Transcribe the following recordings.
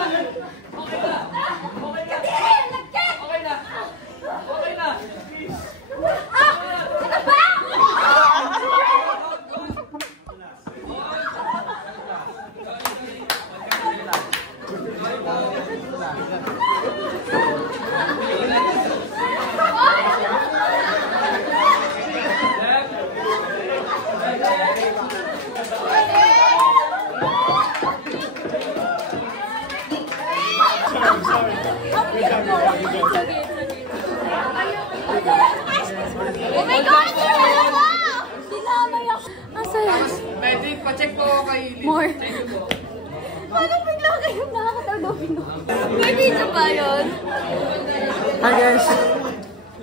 Oh my God! Dinamay ako! Masaya! Medic, pacheck po kay Lily. More! Parang bigla kayong nakakataw-domino. May video ba yun? Hi guys!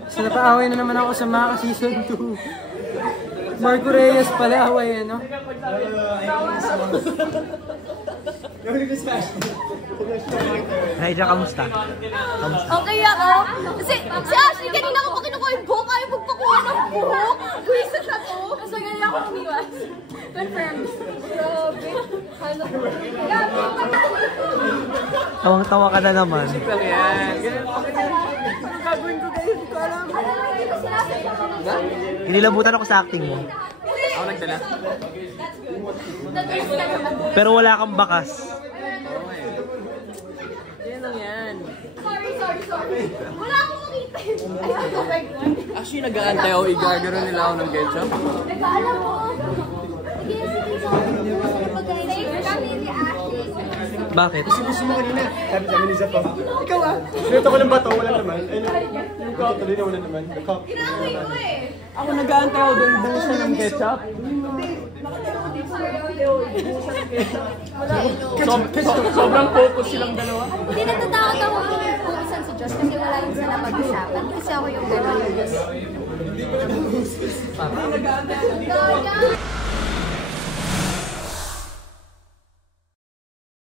So napaaway na naman ako sa Maka Season 2. Marco Reyes pala away no? Naija, kamusta? Okay ako. Si Ashley, kanina ko pa kinukuha yung buhok. Ayaw magpakuha ng buhok. Wisit na to. Kasi ganyan ako umiwas. Confirmed. Grabe. Tawang-tawa ka na naman. Lang yan. Gagawin ko kayo, hindi ko alam. Inilabutan ako sa acting mo. Ako nagdala. Pero wala kang bakas. Yan lang yan. Sorry. Wala akong makita yun. Ayaw ko bag one. Actually, nag-aantay ako. Igagaro nila ako ng ketchup. Nagkaalam mo. Bakit? Gusto mo kanina. Sabi sa amin ni Zap, ikaw ah. Sinuto ko ng bato, wala naman. Ay, yung cup tuloy na wala naman. The cup. Ako nag-aantay ako doon busa ng ketchup. Sobrang focus silang dalawa. Hindi natatakot ako kung saan si Josh kasi wala yung sa napag-usapan. Kasi ako yung gano'n.